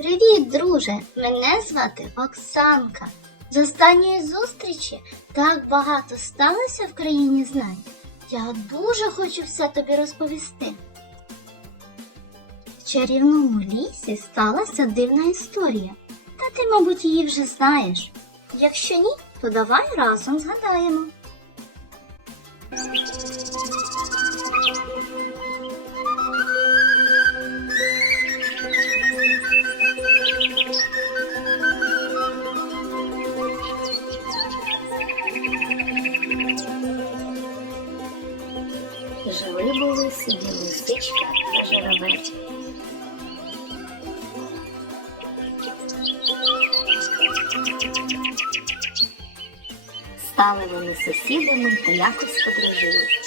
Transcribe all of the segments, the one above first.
Привіт, друже! Мене звати Оксанка. З останньої зустрічі так багато сталося в країні знань. Я дуже хочу все тобі розповісти. В чарівному лісі сталася дивна історія. Та ти, мабуть, її вже знаєш. Якщо ні, то давай разом згадаємо. Журавель. Стали вони сусідами та якось подружились.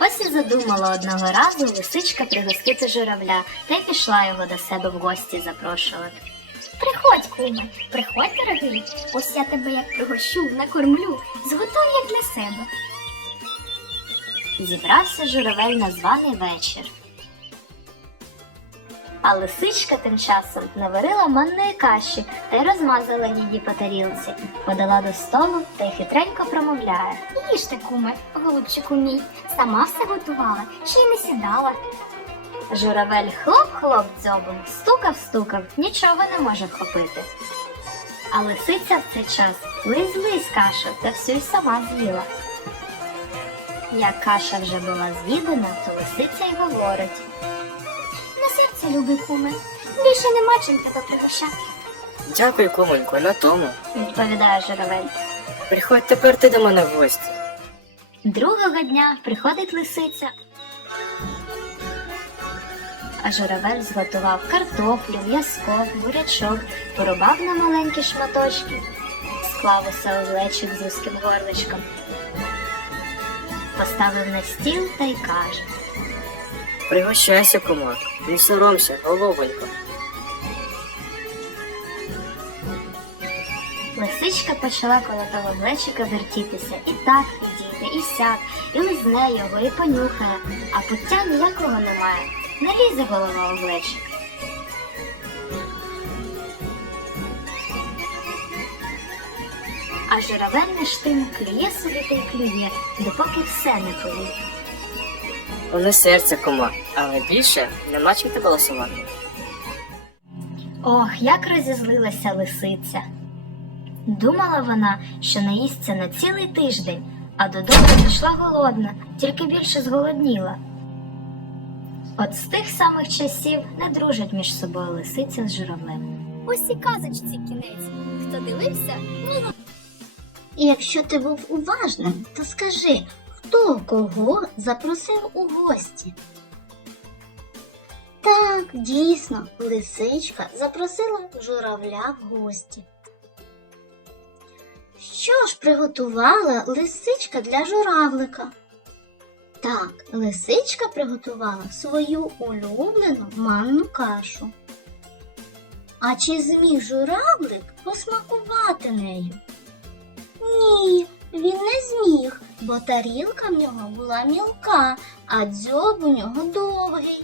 Ось і задумала одного разу лисичка пригостити журавля та й пішла його до себе в гості запрошувати. Приходь, куме, приходь, дорогий. Ось я тебе як пригощу, накормлю, зготую як для себе. Зібрався журавель на званий вечір. А лисичка тим часом наварила манної каші та й розмазала її по тарілці, подала до столу та й хитренько промовляє. Їжте, куме, голубчику мій, сама все готувала, ще й не сідала. Журавель хлоп-хлоп дзьобом, стукав-стукав, нічого не може вхопити. А лисиця в цей час лизь-лизь кашу та всю й сама з'їла. Як каша вже була з'їдена, то лисиця й говорить. На серце любий куме. Більше нема чим тебе пригощати. Дякую, кумонько, на тому. відповідає журавель. Приходь тепер ти до мене в гості. Другого дня приходить лисиця. А журавель зготував картоплю, м'яско, бурячок, порубав на маленькі шматочки, склав усе у з вузьким горличком, поставив на стіл та й каже. Пригощайся, кума. Не соромся, головонько. Лисичка почала коло того глечика вертітися, і так підійде, і сяк, і лизне його, і понюхає, а пуття ніякого немає. Не лізе голова у. А журавель між тим клює собі та й клює, допоки все не поїв. Воно серце, кума, але більше нема чим тебе ласувати. Ох, як розізлилася лисиця. Думала вона, що наїсться на цілий тиждень, а додому пішла голодна, тільки більше зголодніла. От з тих самих часів не дружать між собою лисиця з журавлем. Ось і казочці кінець. Хто дивився, ну І якщо ти був уважним, то скажи, хто кого запросив у гості? Так, дійсно, лисичка запросила журавля в гості. Що ж приготувала лисичка для журавлика? Так, лисичка приготувала свою улюблену манну кашу. А чи зміг журавлик посмакувати нею? Ні, він не зміг, бо тарілка в нього була мілка, а дзьоб у нього довгий.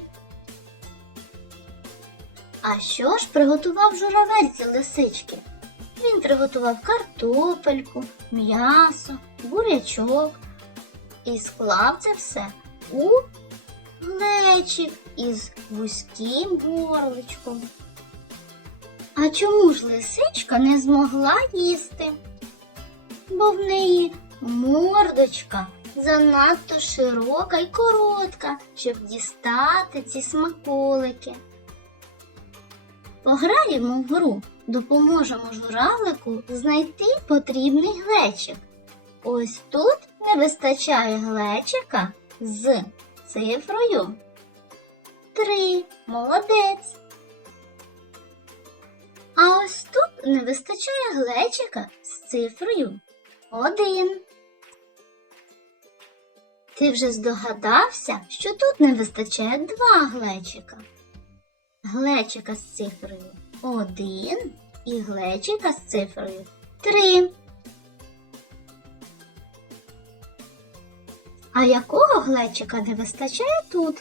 А що ж приготував журавель з лисички? Він приготував картопельку, м'ясо, бурячок і склав це все у глечик із вузьким горличком. А чому ж лисичка не змогла їсти? бо в неї мордочка занадто широка й коротка, щоб дістати ці смаколики. Пограємо в гру, допоможемо журавлику знайти потрібний глечик. Ось тут не вистачає глечика з цифрою. Три. Молодець. А ось тут не вистачає глечика з цифрою один. Ти вже здогадався, що тут не вистачає два глечика. Глечика з цифрою один і глечика з цифрою три. А якого глечика не вистачає тут?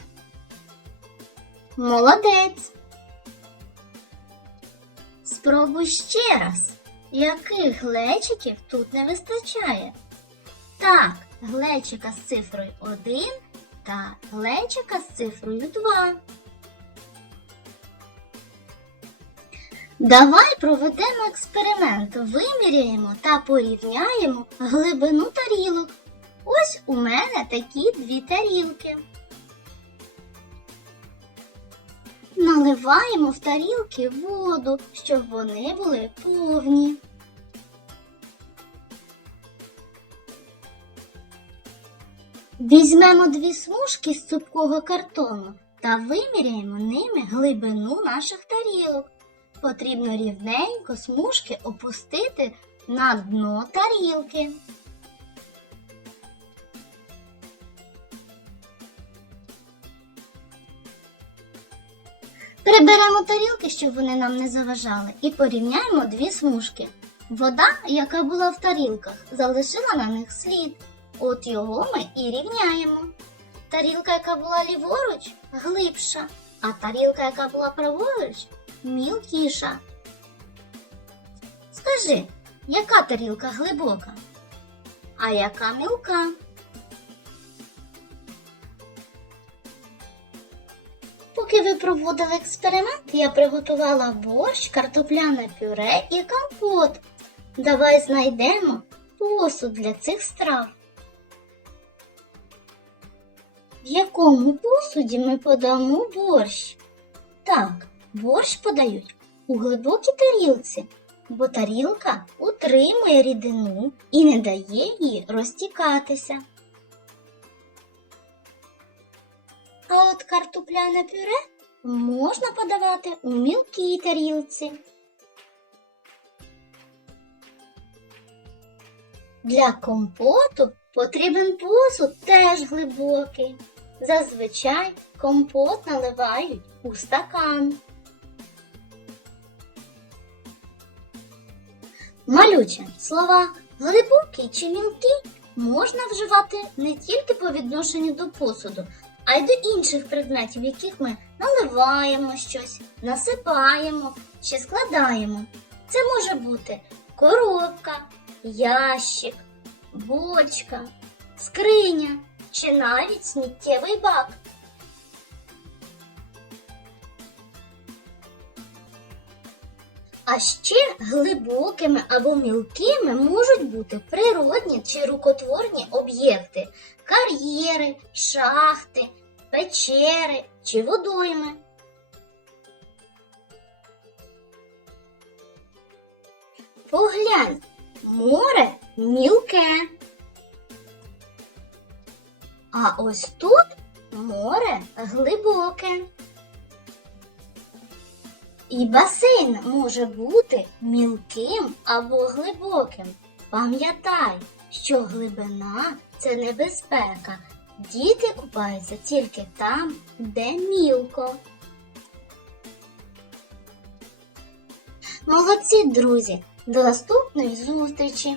Молодець. Спробуй ще раз. Яких глечиків тут не вистачає? Так, глечика з цифрою 1 та глечика з цифрою 2. Давай проведемо експеримент, виміряємо та порівняємо глибину тарілок. Ось у мене такі дві тарілки. Наливаємо в тарілки воду, щоб вони були повні. Візьмемо дві смужки з цупкого картону та виміряємо ними глибину наших тарілок. Потрібно рівненько смужки опустити на дно тарілки. Приберемо тарілки, щоб вони нам не заважали, і порівняємо дві смужки. Вода, яка була в тарілках, залишила на них слід. От його ми і рівняємо. Тарілка, яка була ліворуч, глибша, а тарілка, яка була праворуч, мілкіша. Скажи, яка тарілка глибока? А яка мілка? Поки ви проводили експеримент, я приготувала борщ, картопляне пюре і компот. Давай знайдемо посуд для цих страв. В якому посуді ми подамо борщ? Так, борщ подають у глибокій тарілці, бо тарілка утримує рідину і не дає їй розтікатися. А от картопляне пюре можна подавати у мілкій тарілці. Для компоту потрібен посуд теж глибокий. Зазвичай компот наливають у стакан. Малюче слова глибокий чи мілкий можна вживати не тільки по відношенню до посуду, а й до інших предметів, в яких ми наливаємо щось, насипаємо чи складаємо. Це може бути коробка, ящик, бочка, скриня чи навіть сміттєвий бак. А ще глибокими або мілкими можуть бути природні чи рукотворні об'єкти, кар'єри, шахти, печери чи водойми. Поглянь, море мілке. А ось тут море глибоке. І басейн може бути мілким або глибоким. Пам'ятай, що глибина це небезпека. Діти купаються тільки там, де мілко. Молодці, друзі! До наступної зустрічі!